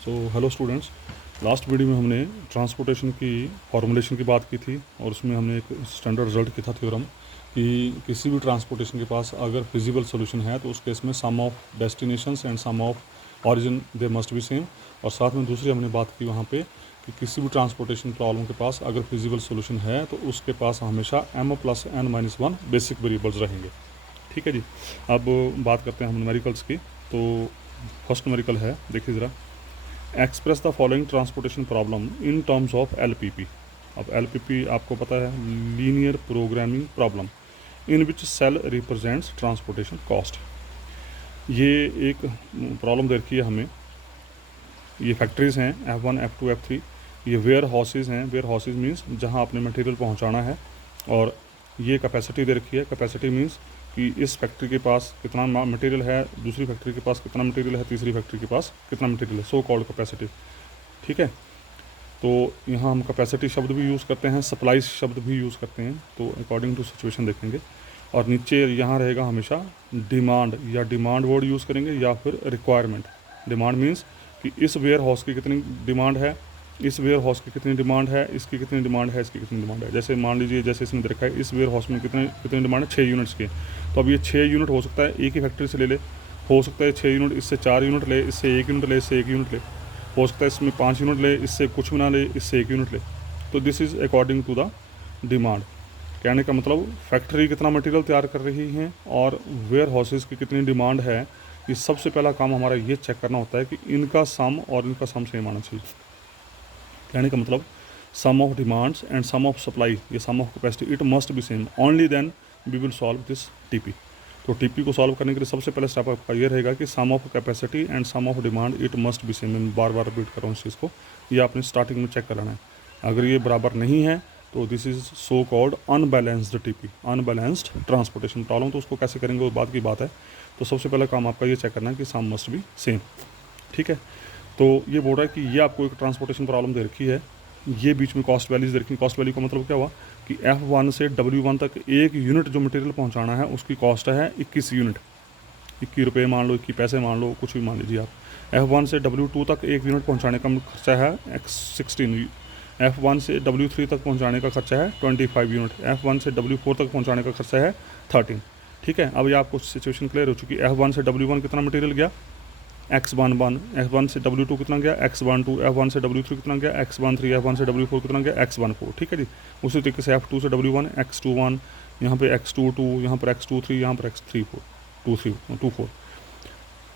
So hello students, last video में हमने transportation की फॉर्मुलेशन की बात की थी और उसमें हमने एक स्टैंडर्ड रिजल्ट किया था थ्योरम कि किसी भी ट्रांसपोर्टेशन के पास अगर फिजिबल सोल्यूशन है तो उस केस में sum of destinations and sum of origin they must be same. और साथ में दूसरी हमने बात की वहाँ पे कि किसी भी ट्रांसपोर्टेशन प्रॉब्लम के पास अगर फिजिबल सोल्यूशन है तो उसके पास हमेशा m+n-1 बेसिक वेरिएबल्स रहेंगे। ठीक है जी। अब बात करते हैं हम न्यूमेरिकल्स की। तो फर्स्ट न्यूमेरिकल है, देखिए ज़रा, express the following transportation problem in terms of LPP। अब LPP आपको पता है, लीनियर प्रोग्रामिंग प्रॉब्लम, इन विच सेल रिप्रेजेंट्स ट्रांसपोर्टेशन कॉस्ट। ये एक प्रॉब्लम दे रखी है हमें। ये फैक्ट्रीज़ हैं F1, F2, F3। ये वेयर हाउसेज हैं। वेयर हाउसेज मीन्स जहाँ आपने मटेरियल पहुँचाना है। और ये कैपेसिटी दे रखी है। कैपेसिटी मीन्स कि इस फैक्ट्री के पास कितना मटेरियल है, दूसरी फैक्ट्री के पास कितना मटेरियल है, तीसरी फैक्ट्री के पास कितना मटेरियल है, सो कॉल्ड कैपेसिटी। ठीक है। तो यहाँ हम कैपेसिटी शब्द भी यूज़ करते हैं, सप्लाई शब्द भी यूज़ करते हैं, तो अकॉर्डिंग टू सिचुएशन देखेंगे। और नीचे यहाँ रहेगा हमेशा डिमांड, या डिमांड वर्ड यूज़ करेंगे या फिर रिक्वायरमेंट। डिमांड मीन्स कि इस वेयर हाउस की कितनी डिमांड है, इस वेयर हाउस की कितनी डिमांड है, इसकी कितनी डिमांड है, इसकी कितनी डिमांड है। जैसे मान लीजिए, जैसे इसमें देखा है इस वेयर हाउस में कितनी कितनी डिमांड है, 6 यूनिट्स की। तो अब ये 6 यूनिट हो सकता है एक ही फैक्ट्री से ले ले, हो सकता है 6 यूनिट इससे 4 यूनिट ले, इससे 1 यूनिट ले, इससे 1 यूनिट ले, हो सकता है इसमें 5 यूनिट ले, इससे कुछ भी ना ले, इससे 1 यूनिट ले। तो this is according to the demand. कहने का मतलब फैक्ट्री कितना मटेरियल तैयार कर रही है और वेयर हाउसेज की कितनी डिमांड है। ये सबसे पहला काम हमारा ये चेक करना होता है कि इनका सम और इनका सम सेम आना चाहिए। कहने का मतलब sum of demands and sum of supply, ये sum of capacity, it must be same, only then we will solve this TP. तो टीपी को सॉल्व करने के लिए सबसे पहले स्टेप आपका ये रहेगा कि sum of capacity and sum of demand it must be same. मैं बार बार रिपीट कर रहा हूँ इस चीज़ को, ये आपने स्टार्टिंग में चेक कराना है। अगर ये बराबर नहीं है तो this is so called unbalanced TP, unbalanced transportation problem. तो उसको कैसे करेंगे वो बात की बात है। तो सबसे पहला काम आपका ये चेक करना है कि सम मस्ट बी सेम। ठीक है। तो ये बोल रहा है कि ये आपको एक ट्रांसपोर्टेशन प्रॉब्लम दे रखी है, ये बीच में कॉस्ट वैल्यूज दे रखी। कॉस्ट वैल्यू का मतलब क्या हुआ कि F1 से W1 तक एक यूनिट जो मटेरियल पहुंचाना है उसकी कॉस्ट है 21 यूनिट, 21 रुपये मान लो, 21 पैसे मान लो, कुछ भी मान लीजिए आप। F1 से W2 तक एक यूनिट पहुंचाने का खर्चा है X16। F1 से W3 तक पहुंचाने का खर्चा है 25 यूनिट। F1 से W4 तक पहुंचाने का खर्चा है 13। ठीक है। अब ये आपको सिचुएशन क्लियर हो चुकी है। F1 से W1 कितना मटेरियल गया, X11। F1 से W2 कितना गया, X12। F1 से W3 कितना गया, X13। F1 से W4 कितना गया, X14। ठीक है जी। उसी तरीके से F2 से W1, X21, यहाँ पे X22, यहाँ पर X23, यहाँ पर X24।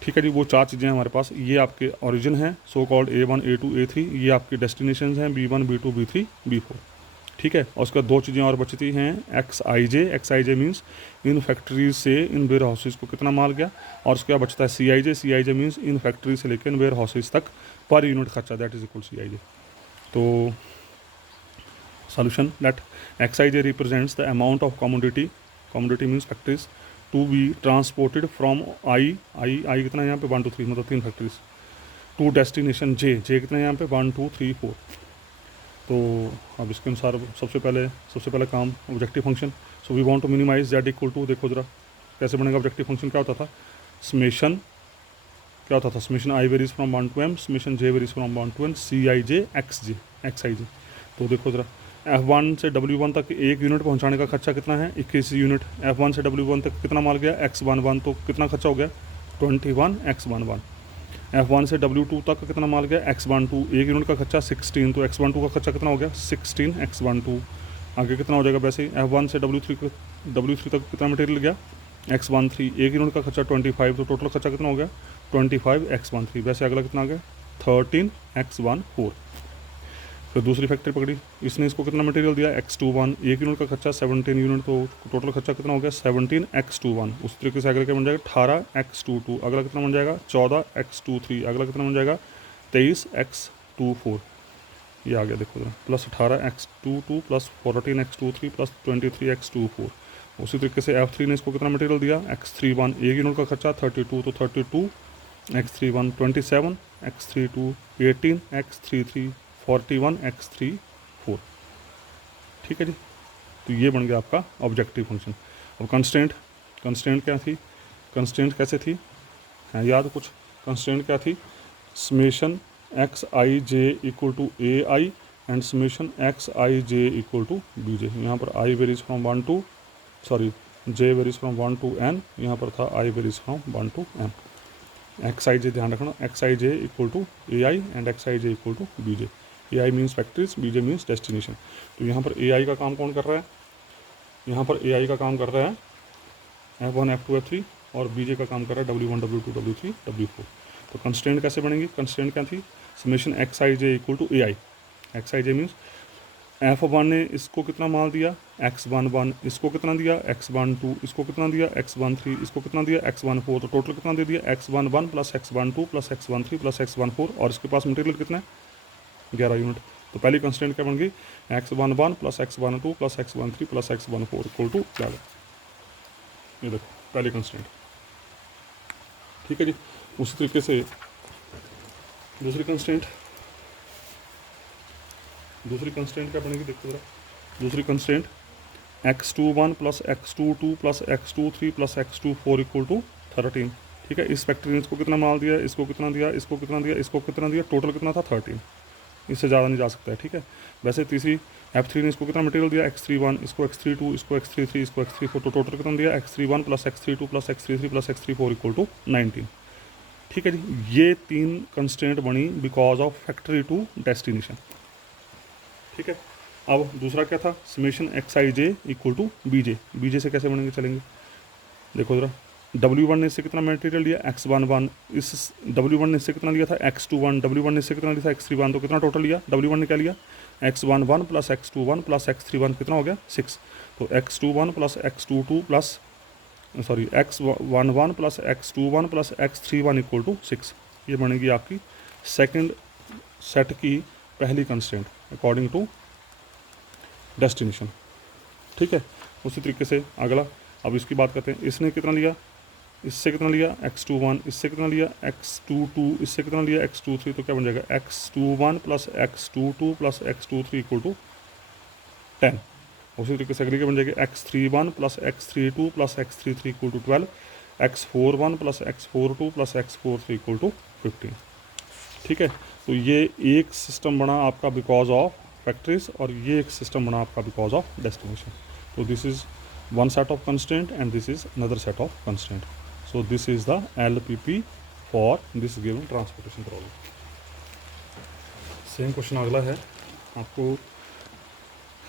ठीक है जी। वो चार चीज़ें हमारे पास, ये आपके ओरिजिन हैं, so called A1, A2, A3। ये आपके डेस्टिनेशन हैं, B1, B2, B3, B4। ठीक है। और उसके बाद दो चीज़ें और बचती हैं, XIJ। XIJ means in factories से इन वेयर हाउसेज को कितना माल गया। और उसके बाद बचता है CIJ। CIJ means in factory से लेकर इन वेयर हाउसेज तक पर यूनिट खर्चा, दैट इज इक्वल CIJ। तो solution that XIJ represents the amount of commodity, commodity means factories, to be transported from I कितना है यहाँ पे 1 2 3, मतलब 3 फैक्ट्रीज, टू डेस्टिनेशन J कितना है यहाँ पे 1 2 3 4। तो अब इसके अनुसार सबसे पहले काम objective function. So we want to minimize Z equal to, देखो जरा कैसे बनेगा ऑब्जेक्टिव फंक्शन। क्या होता था, समेशन क्या होता था, summation I varies from 1 to m, summation J varies from 1 to n, CIJ XIJ। तो देखो जरा, F1 से W1 तक एक यूनिट पहुंचाने का खर्चा कितना है, 21 यूनिट। F1 से W1 तक कितना माल गया, X11, तो कितना खर्चा हो गया 21 X11। F1 से W2 तक कितना माल गया, X12, एक यूनिट का खर्चा 16, तो X12 का खर्चा कितना हो गया 16 X12। आगे कितना हो जाएगा वैसे ही, F1 से W3 तक कितना मटेरियल गया, X13, एक यूनिट का खर्चा 25, तो टोटल खर्चा कितना हो गया 25 X13। वैसे अगला कितना आ गया 13 X14। फिर दूसरी फैक्ट्री पकड़ी, इसने इसको कितना मटेरियल दिया X21, एक यूनिट का खर्चा 17 यूनिट, तो टोटल खर्चा कितना हो गया 17 X21। उस तरीके से अगला क्या बन जाएगा 18 X22। अगला कितना बन जाएगा 14 X23। अगला कितना बन जाएगा 23 X24। ये आ गया देखो जरा, plus 18 X22 plus 14 X23 plus 23 X24। उसी तरीके से F3 ने इसको कितना मटेरियल दिया X31, एक यूनिट का खर्चा 32, तो 32 X31, 27 X32, 18 X33, 41 X34। ठीक है जी। तो ये बन गया आपका ऑब्जेक्टिव फंक्शन। अब कंस्ट्रेंट क्या थी, कंस्ट्रेंट कैसे थी, हाँ याद कुछ, कंस्ट्रेंट क्या थी, summation x I J equal to A i and summation x I J equal to B j. यहाँ पर i varies from 1 to j varies from 1 to n, यहाँ पर था i varies from 1 to n. X I j ध्यान रखना, x I J equal to A i and x I J equal to B j. A i means factories, b j means destination. तो यहाँ पर ए आई का काम कौन कर रहा है, यहाँ पर ए आई का काम कर रहा है F1 F2 F3 और बी जे का काम कर रहा है W1 W2 W3 W4। तो कंस्ट्रेंट कैसे बनेंगी, कंस्ट्रेंट क्या थी, summation x I J equal to A I. X I J means F1 ने इसको कितना माल दिया x11, इसको कितना दिया x12, इसको कितना दिया x13, इसको कितना दिया x14, तो टोटल कितना दे दिया x11 plus x12 plus x13 plus x14, और इसके पास मटेरियल कितना है 11 यूनिट। तो पहली कंस्टेंट क्या बन गई x11 plus x12 plus x13 plus x14 equal to 11। ये देखो पहली कंस्टेंट, ठीक है जी। उसी तरीके से दूसरी कंस्टेंट क्या बनेगी, देखो जरा। दूसरी constant x21 plus x22 plus x23 plus x24 equal to 13। ठीक है, इस फैक्ट्री ने इसको कितना माल दिया, इसको कितना दिया, इसको कितना दिया, इसको कितना दिया, टोटल कितना था 13, इससे ज़्यादा नहीं जा सकता है। ठीक है, वैसे तीसरी F3 ने इसको कितना मटेरियल दिया x31, इसको x32, इसको x33, इसको x34, तो टोटल कितना दिया x31 plus x32 plus x33 plus x34 equal to 19। ठीक है जी, ये 3 कंस्टेंट बनी because of factory to destination. ठीक है, अब दूसरा क्या था, summation x I J equal to B J. B J से कैसे बनेंगे चलेंगे, देखो ज़रा। W1 ने इससे कितना मटेरियल लिया x11, इस W1 ने इससे कितना लिया था x21, W1 ने इससे कितना लिया था x31, तो कितना टोटल लिया W1 ने क्या लिया x11 plus x21 plus x31 कितना हो गया 6। तो x21 plus x22 plus x11 plus x21 plus x31 equal to 6। ये बनेगी आपकी सेकंड सेट की पहली कंस्टेंट अकॉर्डिंग टू डेस्टिनेशन। ठीक है, उसी तरीके से अगला, अब इसकी बात करते हैं। इसने कितना लिया, इससे कितना लिया x21, इससे कितना लिया x22, इससे कितना लिया x23, तो क्या बन जाएगा x21 plus x22 plus x23 equal to 10। उसी तरीके से अगली क्या बन जाएगी x31 plus x32 plus x33 equal to 12, x41 plus x42 plus x43 equal to 15। ठीक है, तो ये एक सिस्टम बना आपका बिकॉज ऑफ फैक्ट्रीज और ये एक सिस्टम बना आपका बिकॉज ऑफ डेस्टिनेशन। तो this is one set of constraint and this is another set of constraint. So this is the LPP for this given transportation problem. Same question अगला है, आपको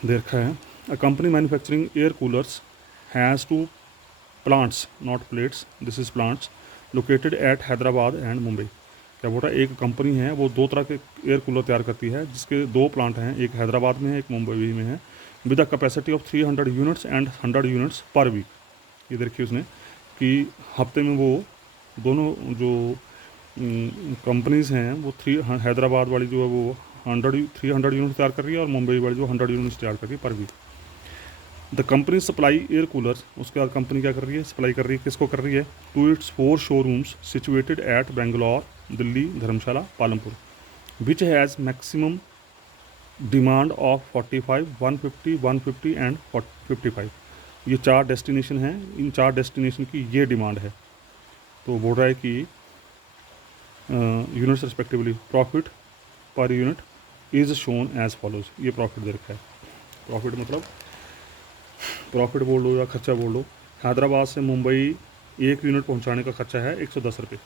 दे रखा है a company manufacturing air coolers has two plants not plates, this is plants located at Hyderabad and Mumbai। क्या बोल रहा है, एक कंपनी है वो दो तरह के एयर कूलर तैयार करती है जिसके दो प्लांट हैं, एक हैदराबाद में है एक मुंबई में है, with the capacity of 300 units and 100 units per week. ये देखिए उसने कि हफ्ते में वो दोनों जो कंपनीज़ हैं वो हैदराबाद वाली जो है वो 300 यूनिट तैयार कर रही है और मुंबई वाली जो 100 यूनिट्स तैयार कर रही है per week. The company supply air coolers, उसके बाद कंपनी क्या कर रही है, सप्लाई कर रही है, किसको कर रही है, to its 4 showrooms situated at Bangalore, Delhi, Dharamshala, Palampur, which has maximum demand of 45, 150, 150 and 55। ये 4 डेस्टिनेशन हैं, इन 4 डेस्टिनेशन की ये डिमांड है। तो बोल रहा है कि units respectively profit per unit is shown as follows. ये प्रॉफिट दे रखा है, प्रॉफिट मतलब प्रॉफिट बोल लो या खर्चा बोल लो। हैदराबाद से मुंबई 1 यूनिट पहुंचाने का खर्चा है 110 रुपये,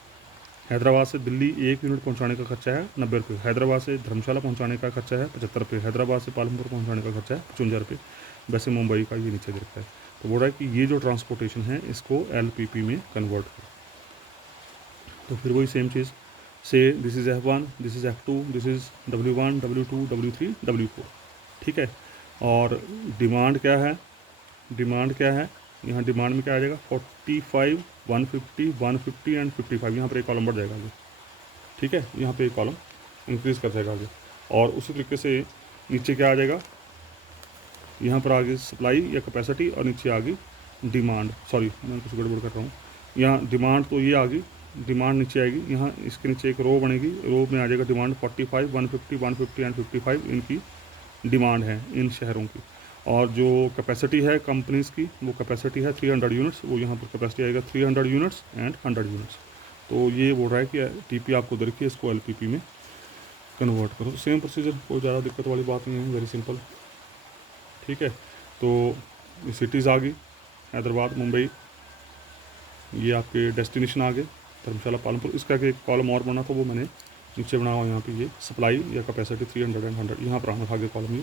हैदराबाद से दिल्ली 1 यूनिट पहुंचाने का खर्चा है 90 रुपये, हैदराबाद से धर्मशाला पहुंचाने का खर्चा है 75 रुपये, हैदराबाद से पालमपुर पहुंचाने का खर्चा है 55 रुपये। वैसे मुंबई का ये नीचे दिखता है। तो बोल रहा है कि ये जो ट्रांसपोर्टेशन है इसको LPP में कन्वर्ट करो। तो फिर वही सेम चीज़ से this is F1, this is F2, this is W1, W2, W3, W4। ठीक है, और डिमांड क्या है, डिमांड क्या है, यहाँ डिमांड में क्या आ जाएगा 45, 150, 150 एंड 55। यहाँ पर एक कॉलम बढ़ जाएगा आगे। ठीक है, यहाँ पे एक कॉलम इंक्रीज़ कर जाएगा आगे। और उसी तरीके से नीचे क्या आ जाएगा, यहाँ पर आगे सप्लाई या कैपेसिटी और नीचे आगे डिमांड, सॉरी मैं कुछ गड़बड़ कर रहा हूँ, यहाँ डिमांड तो ये आगे, डिमांड नीचे आएगी, यहाँ इसके नीचे एक रो बनेगी, रो में आ जाएगा डिमांड 45, 150, 150 एंड 55 इनकी डिमांड है इन शहरों की। और जो कैपेसिटी है कंपनीज़ की वो कैपेसिटी है 300 यूनिट्स, वो यहाँ पर कैपेसिटी आएगा 300 यूनिट्स एंड 100 यूनिट्स। तो ये बोल रहा है कि TP आपको दे रखी है, इसको LPP में कन्वर्ट करो। सेम प्रोसीजर, कोई ज़्यादा दिक्कत वाली बात नहीं है, वेरी सिंपल। ठीक है, तो सिटीज़ आ गई, हैदराबाद, मुंबई, ये आपके डेस्टिनेशन आ गए, धर्मशाला, पालमपुर। इसका एक कॉलम और बना था, वो मैंने नीचे बना हुआ यहाँ पे, ये सप्लाई या कैपेसिटी 300 एंड 100 यहाँ पर आना था आगे कॉलम,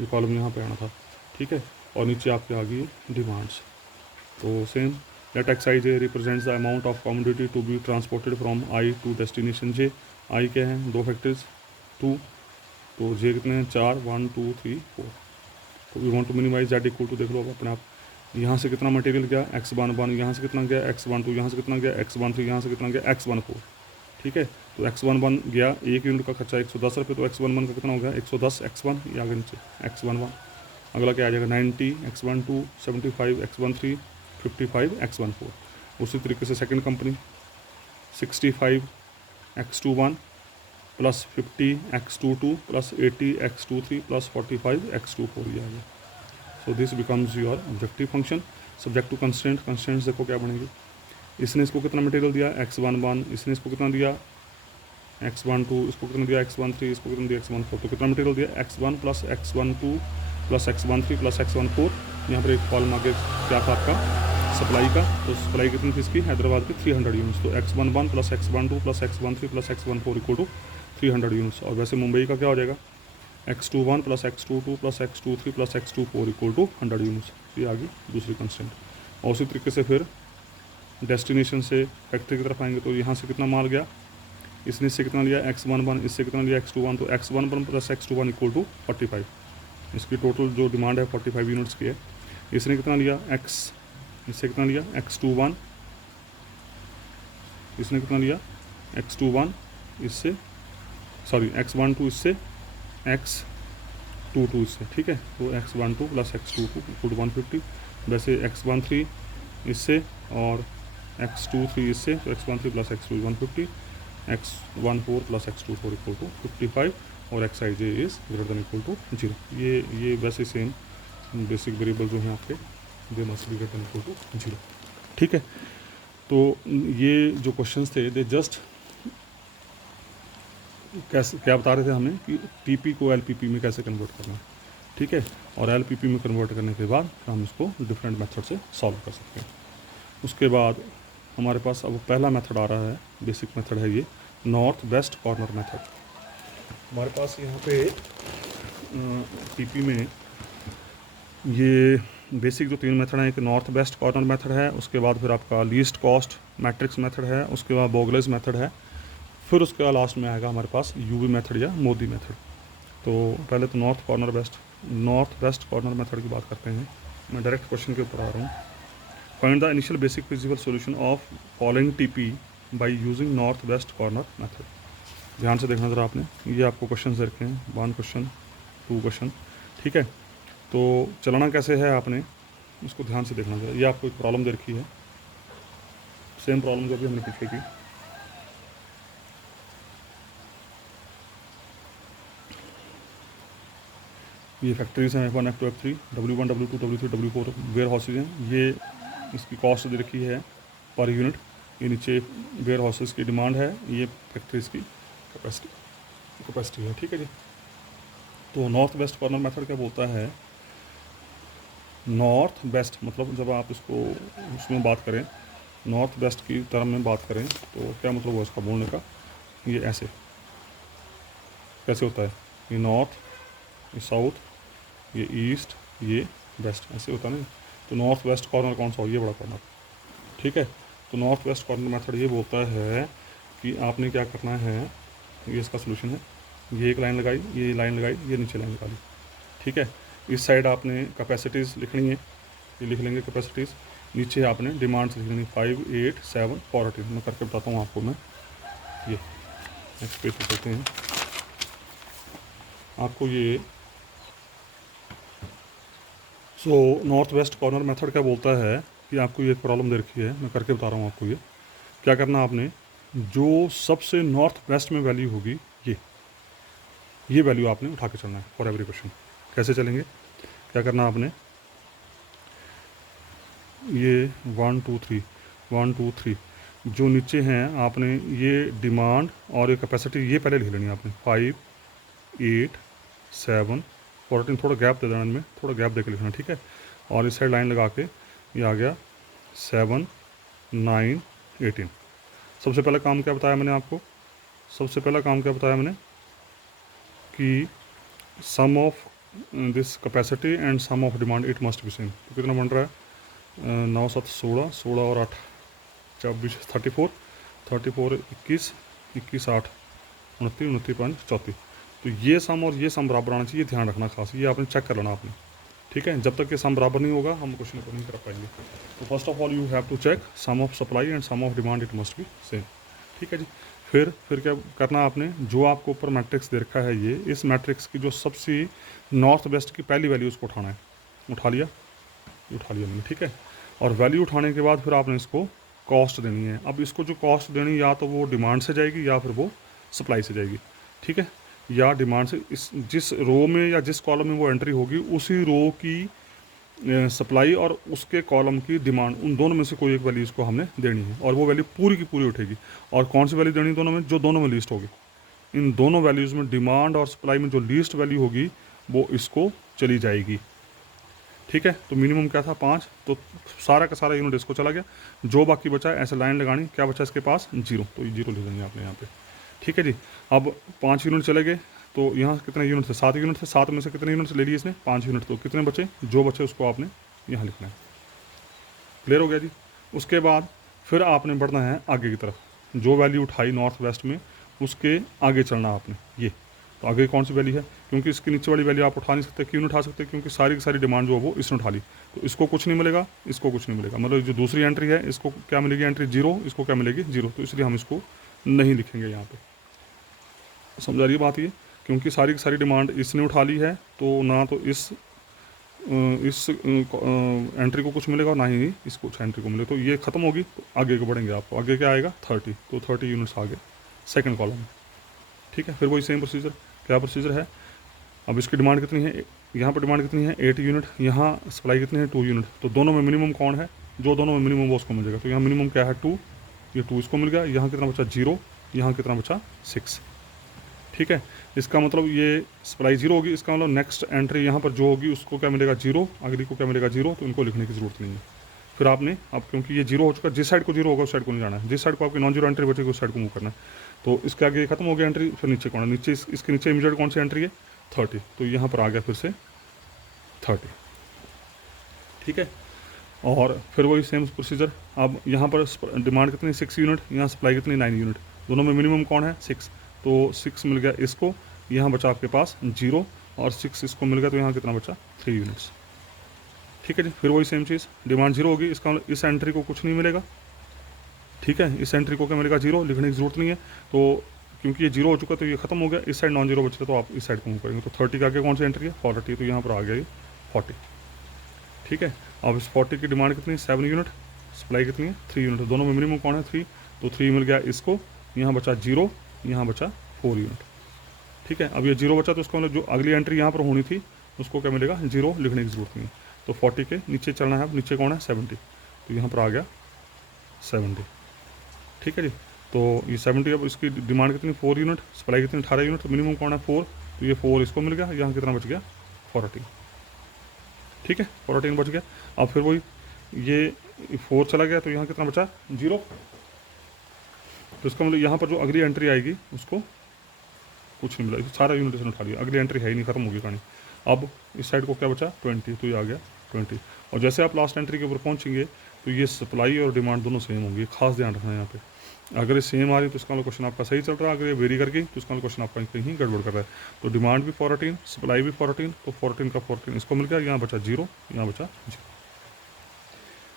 ये कॉलम यहाँ पे आना था। ठीक है, और नीचे आपके आ गई डिमांड्स। तो same, let x i j a represents the amount of commodity to be transported from i to destination j. I क्या है, 2 फैक्टर्स, 2, तो जे कितने हैं, 4, 1 2 3 4। तो we want to minimize that, equal to देख लो अपने आप, यहाँ से कितना मटेरियल गया X11, यहाँ से कितना गया X12, यहाँ से कितना गया X13, यहाँ से कितना गया X14। ठीक है, तो X11 गया, 1 यूनिट का खर्चा 110 रुपये, तो X11 का कितना हो गया 110 X1, ये आगे नीचे X11। अगला क्या आ जाएगा 90 X12, 75 X13, 55 X14। उसी तरीके से second company 65 X21 plus 50 X22 plus 80 X23 plus 45 X24, ये आ गया। So this becomes your objective function. Subject to constant, constants देखो क्या बनेगी, इसने इसको कितना मटेरियल दिया X11, इसने इसको कितना दिया X12, इसको कितना दिया X13, इसको कितना दिया X14, तो कितना मटेरियल दिया X1 plus X12 plus X13 plus X14। यहाँ पर एक कॉलम आगे क्या था आपका सप्लाई का, तो सप्लाई कितनी थी इसकी हैदराबाद की 300 यूनिट्स, तो X11 plus X12 plus X13 plus X14 equal to 300 units. और वैसे मुंबई का क्या हो जाएगा X21 plus X22 plus X23 plus X24 equal to 100 units, ये आ गई दूसरी कंस्टेंट। और उसी तरीके से फिर डेस्टिनेशन से फैक्ट्री की तरफ आएंगे, तो यहाँ से कितना माल गया, इसने इससे कितना लिया X11, इससे कितना लिया X21, तो X11 plus X21 equal to 45। इसकी टोटल जो डिमांड है 45 यूनिट्स की है। इसने कितना लिया इससे कितना लिया X21, इसने कितना लिया X21, इससे सॉरी X12 इससे X22 इससे। ठीक है, तो X12 plus X22 equal to 150। वैसे X13 इससे और X23 इससे, तो X13 plus X2 150, X14 plus X24 equal to 55 और Xij is greater than equal to 0। ये वैसे सेम बेसिक वेरिएबल जो हैं आपके, they must be greater than equal to 0। ठीक है, तो ये जो क्वेश्चंस थे दे जस्ट कैसे क्या बता रहे थे हमें कि टीपी को एलपीपी में कैसे कन्वर्ट करना है। ठीक है, और एलपीपी में कन्वर्ट करने के बाद हम इसको डिफरेंट मेथड से सॉल्व कर सकते हैं। उसके बाद हमारे पास अब पहला मेथड आ रहा है, बेसिक मेथड है ये, नॉर्थ वेस्ट कॉर्नर मेथड। हमारे पास यहाँ पे टीपी में ये बेसिक जो 3 मेथड हैं, एक नॉर्थ वेस्ट कॉर्नर मेथड है, उसके बाद फिर आपका लीस्ट कॉस्ट मैट्रिक्स मेथड है, उसके बाद बोगलेस मेथड है, फिर उसके बाद लास्ट में आएगा हमारे पास यूवी मेथड या मोदी मेथड। तो पहले तो नॉर्थ वेस्ट कॉर्नर मेथड की बात करते हैं। मैं डायरेक्ट क्वेश्चन के ऊपर आ रहा हूँ। Find the initial basic feasible solution of following TP by using north west corner method. ध्यान से देखना ज़रा आपने, ये आपको क्वेश्चन दे रखे हैं, 1 क्वेश्चन 2 क्वेश्चन। ठीक है, तो चलाना कैसे है आपने इसको ध्यान से देखना ज़रा। ये आपको एक प्रॉब्लम दे रखी है, सेम प्रॉब्लम जो भी हमने पीछे की। ये फैक्ट्रीज हैं F1 F2 F3, W1 W2 W3 W4 where houses हैं। ये इसकी कॉस्ट दे रखी है पर यूनिट, ये नीचे वेयर हाउसेज की डिमांड है, ये फैक्ट्रीज की कैपेसिटी है। ठीक है जी, तो नॉर्थ वेस्ट कॉर्नर मेथड क्या बोलता है, नॉर्थ वेस्ट मतलब जब आप इसको उसमें बात करें, नॉर्थ वेस्ट की टर्म में बात करें, तो क्या मतलब हुआ इसका बोलने का, ये ऐसे कैसे होता है, ये नॉर्थ, ये साउथ, ये ईस्ट, ये वेस्ट, ऐसे होता है ना। तो नॉर्थ वेस्ट कॉर्नर कौन सा हो, ये बड़ा कॉर्नर। ठीक है, तो नॉर्थ वेस्ट कॉर्नर मेथड ये बोलता है कि आपने क्या करना है, ये इसका सोल्यूशन है, ये एक लाइन लगाई, ये लाइन लगाई, ये नीचे लाइन निकाली। ठीक है, इस साइड आपने कैपेसिटीज़ लिखनी है, ये लिख लेंगे कैपेसिटीज़, नीचे आपने डिमांड्स लिख लेंगे 5 8 7 14। मैं करके बताता हूँ आपको, मैं ये नेक्स्ट पेज पे चलते हैं। आपको ये नॉर्थ वेस्ट कॉर्नर मेथड क्या बोलता है कि आपको ये प्रॉब्लम दे रखी है, मैं करके बता रहा हूँ आपको। ये क्या करना आपने, जो सबसे नॉर्थ वेस्ट में वैल्यू होगी ये वैल्यू आपने उठा के चलना है फॉर एवरी क्वेश्चन। कैसे चलेंगे, क्या करना आपने, ये 1 2 3 जो नीचे हैं आपने ये डिमांड और ये कैपेसिटी ये पहले लिख लेनी है आपने, 5 8 7 14, थोड़ा गैप दे देना इनमें, थोड़ा गैप दे के लिखना, ठीक है। और इस साइड लाइन लगा के ये आ गया 7 9 18। सबसे पहला काम क्या बताया मैंने आपको, सबसे पहला काम क्या बताया मैंने कि sum of this capacity and sum of demand it must be same. तो कितना बन रहा है 9 7 16, 16 और 8 24 34, 34 21, 21 8 29, 29 5 34। तो ये सम और ये सम बराबर आना चाहिए, ध्यान रखना खास, ये आपने चेक कर लेना आपने, ठीक है। जब तक ये सम बराबर नहीं होगा हम क्वेश्चन को नहीं कर पाएंगे। तो first of all you have to check sum of supply and sum of demand it must be same, ठीक है जी। फिर क्या करना आपने, जो आपको ऊपर मैट्रिक्स दे रखा है ये, इस मैट्रिक्स की जो सबसे नॉर्थ वेस्ट की पहली वैल्यू उसको उठाना है। उठा लिया मैंने, ठीक है। और वैल्यू उठाने के बाद फिर आपने इसको कॉस्ट देनी है। अब इसको जो कॉस्ट देनी या तो वो डिमांड से जाएगी या फिर वो सप्लाई से जाएगी, ठीक है। या डिमांड से, इस जिस रो में या जिस कॉलम में वो एंट्री होगी उसी रो की सप्लाई और उसके कॉलम की डिमांड, उन दोनों में से कोई एक वैल्यू इसको हमने देनी है, और वो वैल्यू पूरी की पूरी उठेगी। और कौन सी वैल्यू देनी दोनों में, जो दोनों में लीस्ट होगी। इन दोनों वैल्यूज़ में डिमांड और सप्लाई में जो लीस्ट वैल्यू होगी वो इसको चली जाएगी, ठीक है। तो मिनिमम क्या था 5, तो सारा का सारा यूनिट इसको चला गया। जो बाकी बचा ऐसे लाइन लगानी, क्या बचा इसके पास 0, तो 0 लिख देंगे आपने यहाँ पे, ठीक है जी। अब 5 यूनिट चले गए, तो यहाँ कितने यूनिट थे, 7 यूनिट थे। 7 में से कितने यूनिट्स ले लिए इसने, 5 यूनिट। तो कितने बचे, जो बचे उसको आपने यहाँ लिखना है। क्लियर हो गया जी। उसके बाद फिर आपने बढ़ना है आगे की तरफ, जो वैल्यू उठाई नॉर्थ वेस्ट में उसके आगे चलना आपने। ये तो आगे कौन सी वैल्यू है, क्योंकि इसके नीचे वाली वैल्यू आप उठा नहीं सकते। क्यों नहीं उठा सकते, क्योंकि सारी की सारी डिमांड जो है वो इसने उठा ली। तो इसको कुछ नहीं मिलेगा, इसको कुछ नहीं मिलेगा, मतलब जो दूसरी एंट्री है इसको क्या मिलेगी, एंट्री 0, इसको क्या मिलेगी 0। तो इसलिए हम इसको नहीं लिखेंगे यहाँ पे। समझा रही बात ये, क्योंकि सारी की सारी डिमांड इसने उठा ली है, तो ना तो इस एंट्री को कुछ मिलेगा और ना ही इसको एंट्री को मिलेगा। तो ये खत्म होगी, तो आगे को बढ़ेंगे आपको। आगे क्या आएगा 30, तो 30 यूनिट्स आगे सेकंड कॉलम में, ठीक है। फिर वही सेम प्रोसीजर, क्या प्रोसीजर है। अब इसकी डिमांड कितनी है, यहाँ पर डिमांड कितनी है 8 यूनिट, यहाँ सप्लाई कितनी है 2 यूनिट। तो दोनों में मिनिमम कौन है, जो दोनों में मिनिमम वो उसको मिल जाएगा। तो यहाँ मिनिमम क्या है 2, ये 2 इसको मिल गया। यहाँ कितना बचा 0, यहाँ कितना बचा 6, ठीक है। इसका मतलब ये सप्लाई 0 होगी, इसका मतलब नेक्स्ट एंट्री यहाँ पर जो होगी उसको क्या मिलेगा 0, अगली को क्या मिलेगा 0। तो इनको लिखने की ज़रूरत नहीं है। फिर आपने, अब क्योंकि ये 0 हो चुका है, जिस साइड को 0 होगा उस साइड को नहीं जाना है, जिस साइड को आपकी नॉन जीरो एंट्री बचेगी उस साइड को मूव करना है। तो इसके आगे खत्म हो गया एंट्री। फिर नीचे कौन है, नीचे इसके नीचे इमीडिएट कौन सी एंट्री है 30, तो यहाँ पर आ गया फिर से 30, ठीक है। और फिर वही सेम प्रोसीजर। अब यहाँ पर डिमांड कितनी 6 यूनिट, यहाँ सप्लाई कितनी 9 यूनिट। दोनों में मिनिमम कौन है 6, तो 6 मिल गया इसको, यहाँ बचा आपके पास 0 और 6 इसको मिल गया। तो यहाँ कितना बचा 3 यूनिट्स, ठीक है जी। फिर वही सेम चीज़, डिमांड 0 होगी, इसका मतलब इस एंट्री को कुछ नहीं मिलेगा, ठीक है। इस एंट्री को क्या मिलेगा 0, लिखने की ज़रूरत नहीं है। तो क्योंकि ये 0 हो चुका तो ये खत्म हो गया। इस साइड नॉन जीरो बचता तो आप इस साइड को मूव करेंगे। तो 30 के आगे कौन सी एंट्री है 40, तो यहाँ पर आ गया ये 40, ठीक है। अब इस 40 की डिमांड कितनी 7 यूनिट, सप्लाई कितनी है 3 यूनिट। दोनों में मिनिमम कौन है 3, तो 3 मिल गया इसको, यहाँ बचा 0, यहाँ बचा 4 यूनिट, ठीक है। अब ये 0 बचा तो उसको मतलब जो अगली एंट्री यहाँ पर होनी थी उसको क्या मिलेगा 0, लिखने की ज़रूरत नहीं है। तो 40 के नीचे चलना है। अब नीचे कौन है 70, तो यहाँ पर आ गया 70, ठीक है जी। तो ये 70, अब इसकी डिमांड कितनी 4 यूनिट, सप्लाई कितनी 18 यूनिट। तो मिनिमम कौन है 4, तो ये 4 इसको मिल गया। यहाँ कितना बच गया 14, ठीक है 14 बच गया। अब फिर वही ये 4 चला गया, तो यहाँ कितना बचा 0। तो इसका मतलब यहाँ पर जो अगली एंट्री आएगी उसको कुछ नहीं मिला, सारा यूनिट इसने उठा लिया, अगली एंट्री है ही नहीं, खत्म होगी कहानी। अब इस साइड को क्या बचा 20, तो ये आ गया 20। और जैसे आप लास्ट एंट्री के ऊपर पहुँचेंगे तो ये सप्लाई और डिमांड दोनों सेम होंगी, खास ध्यान रखना है यहाँ पे। अगर ये सेम आ रही तो इसका मतलब क्वेश्चन आपका सही चल रहा है, अगर ये वेरी कर गई तो इसका मतलब क्वेश्चन आपका कहीं गड़बड़ कर रहा है। तो डिमांड भी 14, सप्लाई भी 14, तो 14 का 14 इसको मिल गया, यहाँ बचा 0, यहाँ बचा 0।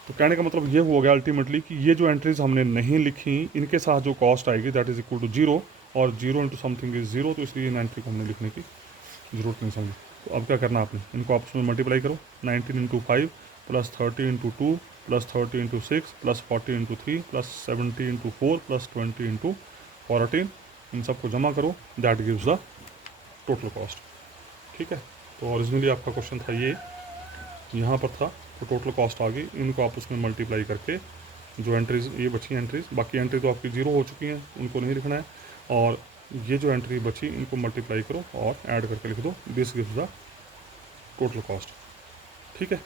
तो कहने का मतलब ये हुआ गया अल्टीमेटली कि ये जो एंट्रीज हमने नहीं लिखी इनके साथ जो कॉस्ट आएगी दैट इज इक्वल टू 0, और 0 इंटू समथिंग इज 0, तो इसलिए इन एंट्री को हमने लिखने की ज़रूरत नहीं समझी। तो अब क्या करना आपने, इनको आपस में मल्टीप्लाई करो, 19 into 5 plus 30 into 2 plus 30 into 6 plus 40 into 3 plus 70 into 4 plus 20 into 14, इन सबको जमा करो, that gives the total cost, ठीक है। तो ओरिजिनली आपका क्वेश्चन था ये, यहाँ पर था, तो टोटल कॉस्ट आ गई। इनको आप उसमें मल्टीप्लाई करके जो एंट्रीज ये बची एंट्रीज, बाकी एंट्री तो आपकी 0 हो चुकी हैं, उनको नहीं लिखना है। और ये जो एंट्री बची इनको मल्टीप्लाई करो और ऐड करके लिख दो, this gives the total cost. ठीक है,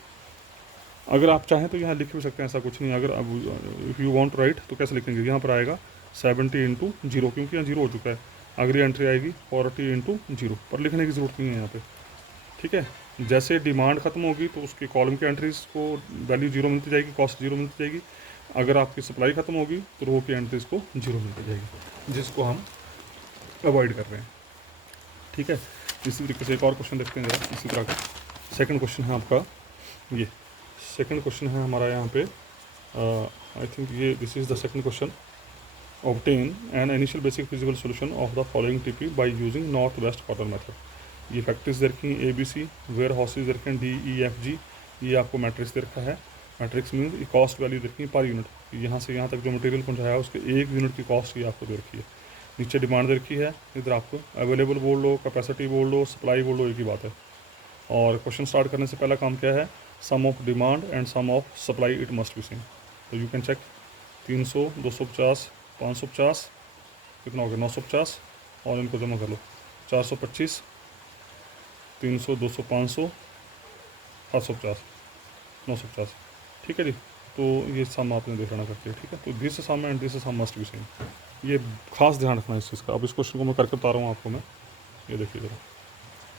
अगर आप चाहें तो यहाँ लिख भी सकते हैं, ऐसा कुछ नहीं। अगर अब इफ़ यू वांट राइट तो कैसे लिखेंगे, यहाँ पर आएगा 70 इंटू 0, क्योंकि यहाँ 0 हो चुका है। अगली एंट्री आएगी 40 इंटू 0, पर लिखने की ज़रूरत नहीं है यहाँ पे। ठीक है, जैसे डिमांड ख़त्म होगी तो उसके कॉलम की एंट्रीज़ को वैल्यू 0 मिलती जाएगी, कॉस्ट 0 मिलती जाएगी। अगर आपकी सप्लाई ख़त्म होगी तो रो की एंट्रीज़ को 0 मिलती जाएगी, जिसको हम अवॉइड कर रहे हैं। ठीक है, इसी तरीके से एक और क्वेश्चन देखते हैं जरा इसी तरह का। सेकंड क्वेश्चन है आपका, ये सेकंड क्वेश्चन है हमारा यहाँ पे, आई थिंक ये this is the second question. Obtain an initial basic feasible solution of the following TP by using north west corner method. ये फैक्ट्रीज दे रखी हैं ABC, वेयर हाउसेज दे रखे हैं DEFG, ये आपको मैट्रिक्स दे रखा है। मैट्रिक्स मीन कॉस्ट वैल्यू दे रखी है पर यूनिट, यहाँ से यहाँ तक जो मटेरियल पहुँचाया है उसके 1 यूनिट की कॉस्ट ये आपको दे रखी है। नीचे डिमांड दे रखी है, इधर आपको अवेलेबल बोल लो, कैपेसिटी बोल लो, सप्लाई बोल लो, एक ही बात है। और क्वेश्चन स्टार्ट करने से पहला काम क्या है, sum of demand and sum of supply it must be same. तो यू कैन चेक 300, 250, 550, कितना हो गया 950, और इनको जमा कर लो 425, 300, 200, 500, 750, 950। ठीक है जी, तो ये सम आपने देख लेना करके। ठीक है, तो this sum and this sum must be same, ये खास ध्यान रखना है इस चीज़ का। अब इस क्वेश्चन को मैं करके बता रहा हूँ आपको मैं, ये देखिए ज़रा।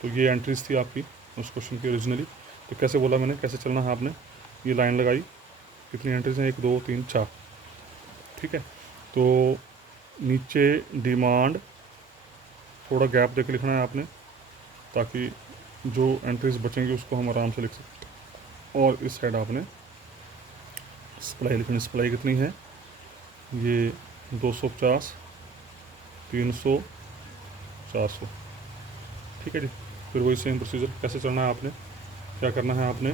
तो ये एंट्रीज थी आपकी उस क्वेश्चन की ओरिजिनली। तो कैसे बोला मैंने, कैसे चलना है आपने, ये लाइन लगाई, कितनी एंट्रीज हैं, 1 2 3 4। ठीक है, तो नीचे डिमांड थोड़ा गैप देके लिखना है आपने, ताकि जो एंट्रीज बचेंगी उसको हम आराम से लिख सकते। और इस साइड आपने सप्लाई लिखनी, सप्लाई कितनी है, ये 250, 300, 400। ठीक है जी, फिर वही सेम प्रोसीजर कैसे चलना है आपने, क्या करना है आपने,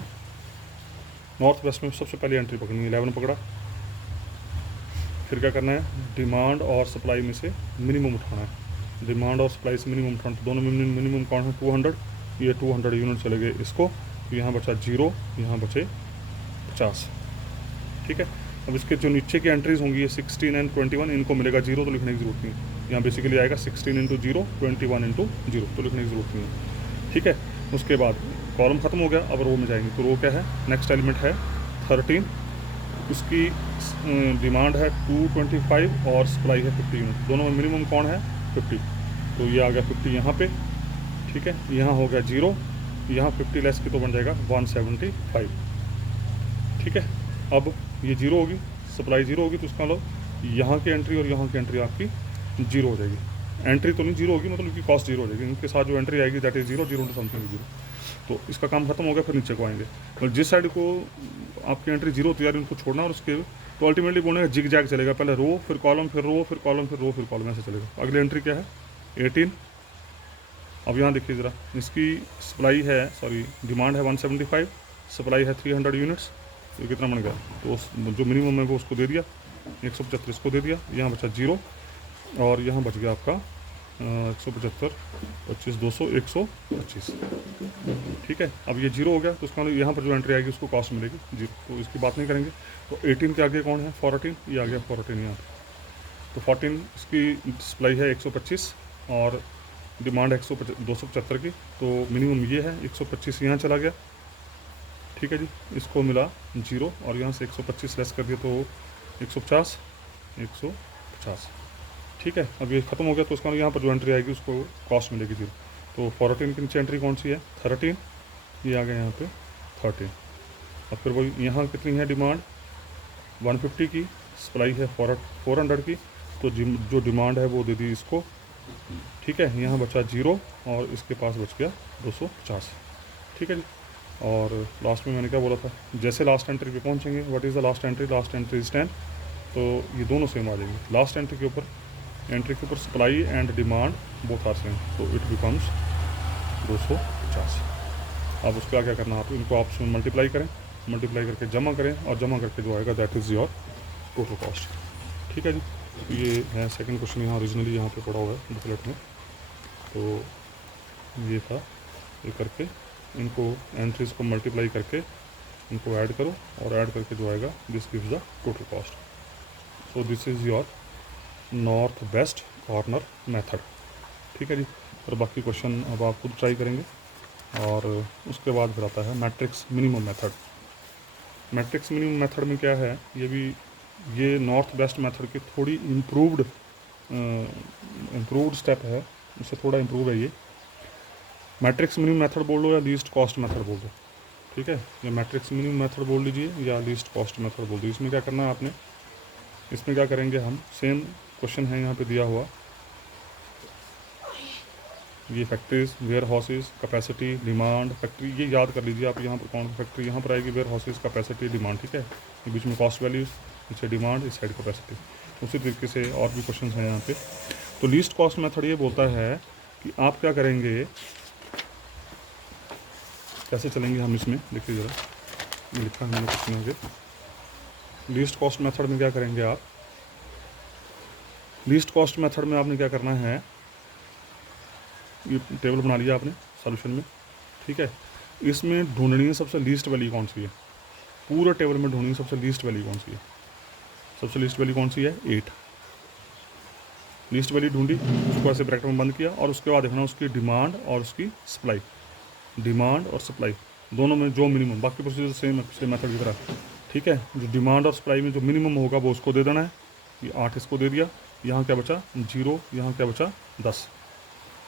नॉर्थ वेस्ट में सबसे पहले एंट्री पकड़नी है, 11 पकड़ा। फिर क्या करना है, डिमांड और सप्लाई में से मिनिमम उठाना है, डिमांड और सप्लाई से मिनिमम उठाना। तो दोनों में मिनिमम कौन है, 200, ये 200 यूनिट चले गए इसको, तो यहाँ बचा 0, यहाँ बचे 50। ठीक है, अब इसके जो नीचे की एंट्रीज होंगी ये 16 एंड 21, इनको मिलेगा 0, तो लिखने की जरूरत नहीं है। यहाँ बेसिकली आएगा 16 इंटू 0, 21 इंटू 0, तो लिखने की जरूरत नहीं है। ठीक है, उसके बाद कॉलम ख़त्म हो गया, अब रो में जाएंगे। तो रो क्या है, नेक्स्ट एलिमेंट है 13, उसकी डिमांड है 225 और सप्लाई है 50 यूनिट, दोनों में मिनिमम कौन है 50, तो ये आ गया 50 यहाँ पे। ठीक है, यहाँ हो गया 0, यहाँ 50 लेस की तो बन जाएगा 175। ठीक है, अब ये 0 होगी, सप्लाई 0 होगी, तो उसका मतलब यहाँ की एंट्री और यहाँ की एंट्री आपकी 0 हो जाएगी। एंट्री तो नहीं 0 होगी, मतलब कि कॉस्ट 0 हो जाएगी, इनके साथ जो एंट्री आएगी दैट इज़ 0, 0 इंटू समथिंग 0। तो इसका काम खत्म हो गया, फिर नीचे को आएंगे। और जिस साइड को आपकी एंट्री 0 होती है उनको छोड़ना, और उसके तो अल्टीमेटली बोलेगा जिग जैग चलेगा, पहले रो फिर कॉलम फिर रो फिर कॉलम फिर रो फिर कॉलम, ऐसे चलेगा। अगली एंट्री क्या है 18। अब यहाँ देखिए ज़रा, इसकी सप्लाई है, सॉरी डिमांड है 175, सप्लाई है 300 यूनिट्स, ये कितना बन गया, तो जो मिनिमम है वो उसको दे दिया, 175 इसको दे दिया, यहाँ बचा 0, और यहाँ बच गया आपका 175, 25, 200, 125। ठीक है, अब ये 0 हो गया, तो उसका मतलब यहाँ पर जो एंट्री आएगी उसको कॉस्ट मिलेगी 0, तो इसकी बात नहीं करेंगे। तो 18 के आगे कौन है 14, ये आ गया 14 यहाँ पे। तो 14 इसकी सप्लाई है 125 और डिमांड है 275 की, तो मिनिमम ये है 125, यहाँ चला गया। ठीक है जी, इसको मिला 0, और यहाँ से 125 लेस कर दिया तो 150, 150। ठीक है, अब ये खत्म हो गया, तो उसका यहाँ पर जो एंट्री आएगी उसको कॉस्ट मिलेगी 0। तो 14 के नीचे एंट्री कौन सी है 13, ये आ गया यहाँ पे 13। अब फिर वही यहाँ कितनी है डिमांड 150 की, सप्लाई है 400 की, तो जो डिमांड है वो दे दी इसको। ठीक है, यहाँ बचा 0 और इसके पास बच गया 250। ठीक है जी, और लास्ट में मैंने क्या बोला था, जैसे लास्ट एंट्री पे पहुँचेंगे, what is the last entry, last entry is 10, तो ये दोनों सेम आ जाएंगे। लास्ट एंट्री के ऊपर supply and demand both are same, तो इट बिकम्स 250। अब उसका क्या करना, आप इनको आपस में मल्टीप्लाई करें, मल्टीप्लाई करके जमा करें, और जमा करके जो आएगा that is your total cost. ठीक है जी, तो ये है सेकंड क्वेश्चन, यहाँ ओरिजिनली यहाँ पे पड़ा हुआ है बुकलेट में, तो ये था, ये करके इनको एंट्रीज को मल्टीप्लाई करके इनको ऐड करो, और ऐड करके जो आएगा this gives the total cost. So this is your north west corner method. ठीक है जी। और बाकी क्वेश्चन अब आप खुद ट्राई करेंगे। और उसके बाद फिर आता है matrix minimum method. Matrix minimum method में क्या है, ये नॉर्थ वेस्ट मेथड की थोड़ी इम्प्रूव्ड स्टेप है, उससे थोड़ा इम्प्रूव है ये। मैट्रिक्स मिनिमम मेथड बोल लो या लीस्ट कॉस्ट मेथड बोल दो, ठीक है। या मैट्रिक्स मिनिमम मेथड बोल लीजिए या लीस्ट कॉस्ट मेथड बोल दीजिए। इसमें क्या करना है आपने, इसमें क्या करेंगे हम, सेम क्वेश्चन है यहाँ पे दिया हुआ, ये factories, warehouses, capacity, demand, factory ये याद कर लीजिए आप। यहाँ पर कौन फैक्ट्री यहाँ पर आएगी, वेयर हाउसेज, कैपेसिटी, डिमांड, ठीक है। ये बीच में कॉस्ट वैल्यूज, पीछे डिमांड, इस साइड कैपेसिटी। उसी तरीके से और भी क्वेश्चन हैं यहाँ पे। तो लीस्ट कॉस्ट मेथड ये बोलता है कि आप क्या करेंगे, कैसे चलेंगे हम इसमें, देखिए ज़रा, ये लिखा है हमने क्वेश्चन आगे। लीस्ट कॉस्ट मेथड में क्या करेंगे आप, लीस्ट कॉस्ट मेथड में आपने क्या करना है, ये टेबल बना लिया आपने सॉल्यूशन में, ठीक है। इसमें ढूंढनी है सबसे लीस्ट वैल्यू कौन सी है, पूरे टेबल में ढूंढनी है सबसे लीस्ट वैल्यू कौन सी है। सबसे लीस्ट वैल्यू कौन सी है, 8। लीस्ट वैल्यू ढूंढी, उसको ऐसे ब्रैकेट में बंद किया, और उसके बाद देखना उसकी डिमांड और उसकी सप्लाई, डिमांड और सप्लाई दोनों में जो मिनिमम, बाकी प्रोसीजर सेम है पिछले मेथड की तरह, ठीक है। जो डिमांड और सप्लाई में जो मिनिमम होगा वो उसको दे देना है। ये 8 इसको दे दिया, यहाँ क्या बचा 0, यहाँ क्या बचा 10।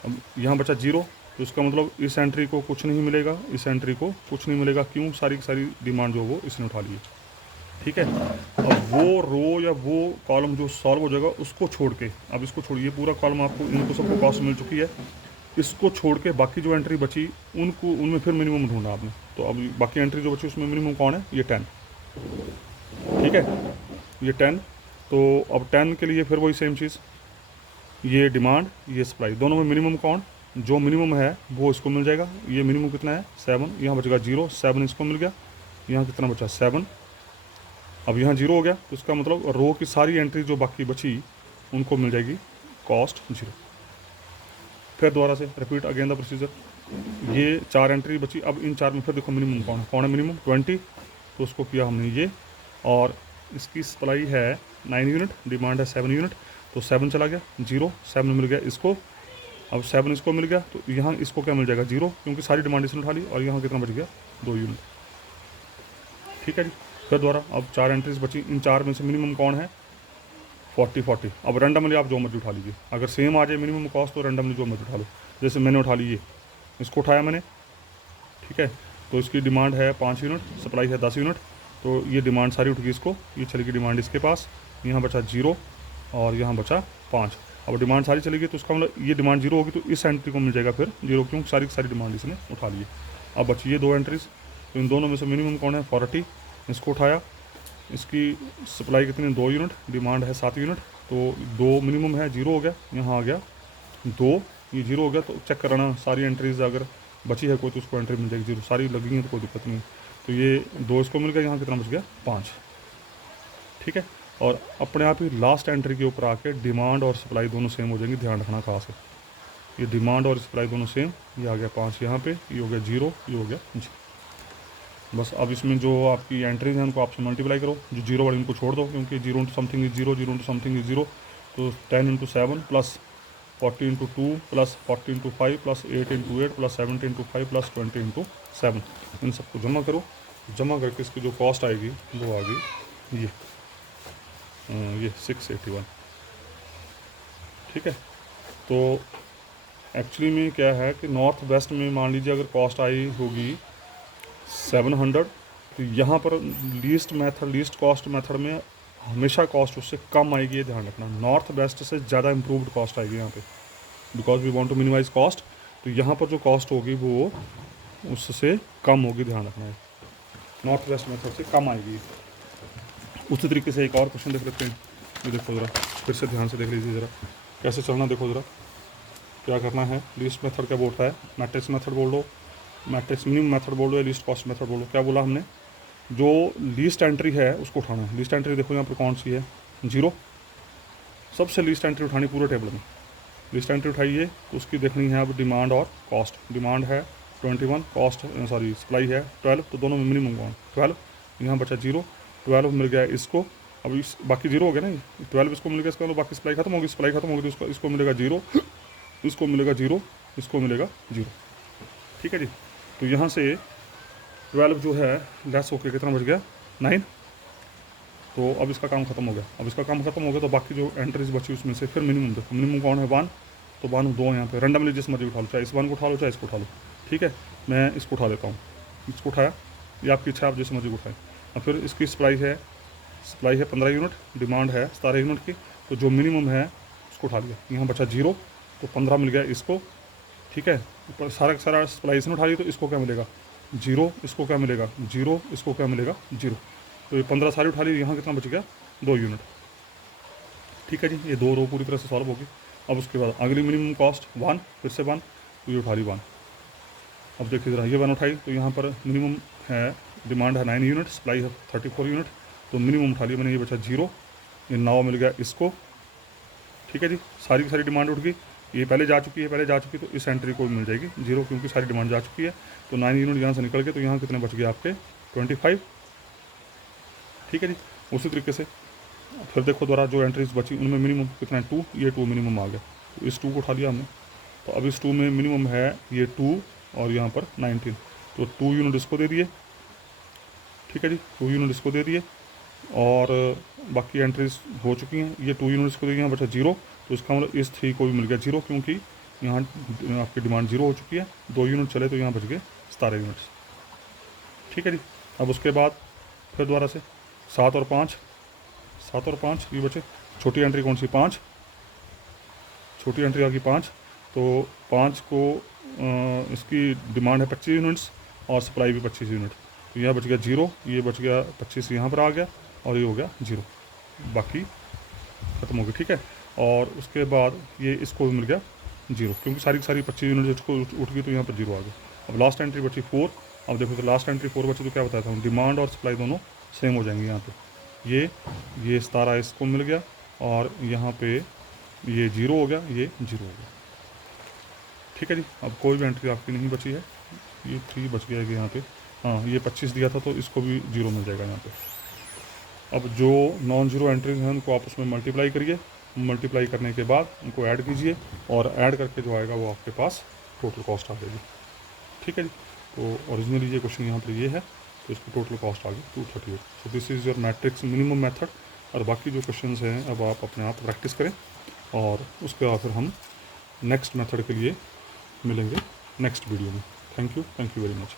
अब यहाँ बचा 0, तो इसका मतलब इस एंट्री को कुछ नहीं मिलेगा, इस एंट्री को कुछ नहीं मिलेगा, क्यों, सारी की सारी डिमांड जो वो इसने उठा ली है, ठीक है। अब वो रो या वो कॉलम जो सॉल्व हो जाएगा उसको छोड़ के, अब इसको छोड़िए, पूरा कॉलम आपको इनको सबको कॉस्ट मिल चुकी है, इसको छोड़ के बाकी जो एंट्री बची उनको, उनमें फिर मिनिमम ढूंढना आपने। तो अब बाकी एंट्री जो बची उसमें मिनिमम कौन है, ये 10, ठीक है, ये 10। तो अब 10 के लिए फिर वही सेम चीज़, ये डिमांड, ये सप्लाई, दोनों में मिनिमम कौन, जो मिनिमम है वो इसको मिल जाएगा। ये मिनिमम कितना है 7, यहाँ बचेगा 0, 7 इसको मिल गया, यहाँ कितना बचा 7। अब यहाँ 0 हो गया, तो इसका मतलब रो की सारी एंट्री जो बाकी बची उनको मिल जाएगी कॉस्ट 0। फिर दोबारा से रिपीट अगेन द प्रोसीजर, ये 4 एंट्री बची, अब इन 4 में फिर देखो मिनिमम कौन है मिनिमम 20, तो उसको किया हमने ये, और इसकी सप्लाई है 9 यूनिट, डिमांड है 7 यूनिट, तो 7 चला गया 0, 7 मिल गया इसको, अब 7 इसको मिल गया, तो यहाँ इसको क्या मिल जाएगा 0, क्योंकि सारी डिमांड इसने उठा ली, और यहाँ कितना बच गया 2 यूनिट, ठीक है जी। फिर दोबारा अब 4 एंट्रीज बची, इन 4 में से मिनिमम कौन है 40। अब रैंडमली आप जो मर्जी उठा लीजिए, अगर सेम आ जाए मिनिमम कॉस्ट तो रैंडमली जो मर्जी उठा लो। जैसे मैंने उठा ली, ये इसको उठाया मैंने, ठीक है, तो इसकी डिमांड है 5 यूनिट, सप्लाई है 10 यूनिट, तो ये डिमांड सारी उठ गई इसको, ये चलेगी डिमांड इसके पास, यहाँ बचा 0 और यहाँ बचा 5। अब डिमांड सारी चली गई, तो उसका मतलब ये डिमांड 0 होगी, तो इस एंट्री को मिल जाएगा फिर 0, क्योंकि सारी की सारी डिमांड इसने उठा ली है। अब बची ये 2 एंट्रीज, तो इन दोनों में से मिनिमम कौन है 40, इसको उठाया, इसकी सप्लाई कितनी 2 यूनिट, डिमांड है 7 यूनिट, तो 2 मिनिमम है, 0 हो गया, यहाँ आ गया 2, ये 0 हो गया, तो चेक कराना सारी एंट्रीज अगर बची है कोई तो उसको एंट्री मिल जाएगी 0, सारी लगी हैं तो कोई दिक्कत नहीं। तो ये 2 इसको मिल गया, यहाँ कितना बच गया 5, ठीक है। और अपने आप ही लास्ट एंट्री के ऊपर आके डिमांड और सप्लाई दोनों सेम हो जाएंगी, ध्यान रखना खास है, ये डिमांड और सप्लाई दोनों सेम, ये आ गया 5 यहाँ पे, ये हो गया 0, ये हो गया 0। बस अब इसमें जो आपकी एंट्रीज हैं उनको आपसे मल्टीप्लाई करो, जो 0 वाली उनको छोड़ दो, क्योंकि 0 into something is 0, 0 into something is 0, तो 10 into 7 plus 40 into 2 plus 40 into 5 plus 8 into 8 plus 70 into 5 plus 20 into 7, इन सबको जमा करो। जमा करके इसकी जो कॉस्ट आएगी वो आ गई ये 681, ठीक है। तो एक्चुअली में क्या है कि नॉर्थ वेस्ट में मान लीजिए अगर कॉस्ट आई होगी 700, तो यहाँ पर लीस्ट कॉस्ट मेथड में हमेशा कॉस्ट उससे कम आएगी, ये ध्यान रखना। नॉर्थ वेस्ट से ज़्यादा इम्प्रूव्ड कॉस्ट आएगी यहाँ पे, because we want to minimize cost, तो यहाँ पर जो कॉस्ट होगी वो उससे कम होगी, ध्यान रखना है, नॉर्थ वेस्ट मेथड से कम आएगी। उसी तरीके से एक और क्वेश्चन देख लेते हैं, ये देखो ज़रा, फिर से ध्यान से देख लीजिए ज़रा कैसे चलना, देखो ज़रा क्या करना है। लीस्ट मेथड क्या बोलता है, मैट्रिक्स मेथड बोल दो, मैट्रिक्स मिनिमम मेथड बोल दो या लीस्ट कॉस्ट मेथड बोल दो। क्या बोला हमने, जो लीस्ट एंट्री है उसको उठाना है। लीस्ट एंट्री देखो यहाँ पर कौन सी है 0, सबसे लीस्ट एंट्री उठानी पूरे टेबल में, लीस्ट एंट्री उठाइए, तो उसकी देखनी है अब डिमांड और कॉस्ट। डिमांड है 21, कॉस्ट सप्लाई है 12, तो दोनों में मिनिमम कौन 12, यहाँ बचा 0, 12 मिल गया इसको, अब इस बाकी 0 हो गया ना, 12 इसको मिल गया, इसका मतलब बाकी सप्लाई खत्म होगी, सप्लाई खत्म होगी तो इसको मिलेगा 0, इसको मिलेगा 0, इसको मिलेगा 0। ठीक है जी। तो यहाँ से 12 जो है लेस होके कितना बच गया 9। तो अब इसका काम खत्म हो गया। अब इसका काम खत्म हो गया तो बाकी जो एंट्रीज बची उसमें से फिर मिनिमम देखो, मिनिमम कौन है 1, तो 1 2 यहाँ पे रैंडमली जिस मर्जी उठा लो, चाहे इस 1 को उठा लो चाहे इसको उठा लो। ठीक है, मैं इसको उठा लेता हूँ, इसको उठाया, ये आपकी इच्छा, आप जिस मर्जी को उठाएं। और फिर इसकी सप्लाई है 15 यूनिट, डिमांड है 17 यूनिट की, तो जो मिनिमम है उसको उठा लिया, यहाँ बचा 0, तो 15 मिल गया इसको। ठीक है, ऊपर सारा का सारा सप्लाई इसने उठा लिया, तो इसको क्या मिलेगा 0, इसको क्या मिलेगा 0, इसको क्या मिलेगा 0। तो ये 15 सारी उठा ली, यहाँ कितना बच गया 2 यूनिट। ठीक है जी, ये 2 रो पूरी तरह से सॉल्व होगी। अब उसके बाद अगली मिनिमम कॉस्ट 1, फिर से 1, तो ये उठा ली 1। अब देखिए ज़रा, ये 1 उठाई तो यहाँ पर मिनिमम है, डिमांड है 9 यूनिट, सप्लाई है 34 यूनिट, तो मिनिमम उठा लिया मैंने, ये बचा 0, ये 9 मिल गया इसको। ठीक है जी, सारी की सारी डिमांड उठ गई, ये पहले जा चुकी है, तो इस एंट्री को मिल जाएगी 0, क्योंकि सारी डिमांड जा चुकी है। तो 9 यूनिट यहाँ से निकल के, तो यहाँ कितने बच गए आपके 25। ठीक है जी, उसी तरीके से फिर देखो दोबारा जो एंट्रीज बची उनमें मिनिमम कितना है 2, ये 2 मिनिमम आ गया, तो इस 2 को उठा लिया हमने। तो अब इस 2 में मिनिमम है ये 2 और यहाँ पर 19, तो 2 यूनिट इसको दे दिए। ठीक है जी, 2 यूनिट इसको दे दिए, और बाकी एंट्रीज हो चुकी हैं, ये 2 यूनिट इसको दे दिए, यहाँ बचा 0, तो इसका मतलब इस 3 को भी मिल गया 0, क्योंकि यहाँ आपकी डिमांड 0 हो चुकी है। 2 यूनिट चले तो यहाँ बच गए 17 यूनिट्स। ठीक है जी, अब उसके बाद फिर दोबारा से 7 और 5 ये बचे। छोटी एंट्री कौन सी 5, छोटी एंट्री आ गई 5, तो 5 को इसकी डिमांड है 25 यूनिट्स और सप्लाई भी 25 यूनिट, तो यह बच गया 0, ये बच गया 25 यहाँ पर आ गया, और ये हो गया 0, बाकी ख़त्म हो गई। ठीक है, और उसके बाद ये इसको भी मिल गया 0, क्योंकि सारी की सारी 25 यूनिट इसको उठ गई, तो यहाँ पर 0 आ गया। अब लास्ट एंट्री बची 4। अब देखो, तो लास्ट एंट्री 4 बची, तो क्या बताता हूँ, डिमांड और सप्लाई दोनों सेम हो जाएंगे। यहाँ पे ये 17 इसको मिल गया, और यहाँ पे ये 0 हो गया, ये 0 हो गया। ठीक है जी, अब कोई भी एंट्री आपकी नहीं बची है, ये 3 बच गया है यहाँ पे। हाँ, ये 25 दिया था, तो इसको भी 0 मिल जाएगा यहाँ पे। अब जो नॉन जीरो एंट्रीज हैं उनको आप उसमें मल्टीप्लाई करिए, मल्टीप्लाई करने के बाद उनको ऐड कीजिए, और ऐड करके जो आएगा वो आपके पास टोटल कॉस्ट आ जाएगी। ठीक है जी, तो ओरिजिनली ये क्वेश्चन यहाँ पर ये है, तो इसकी टोटल कॉस्ट आ गई 238। So this is your matrix minimum method. और बाकी जो क्वेश्चंस हैं अब आप अपने आप प्रैक्टिस करें, और उसके बाद फिर हम नेक्स्ट मेथड के लिए मिलेंगे नेक्स्ट वीडियो में। Thank you very much.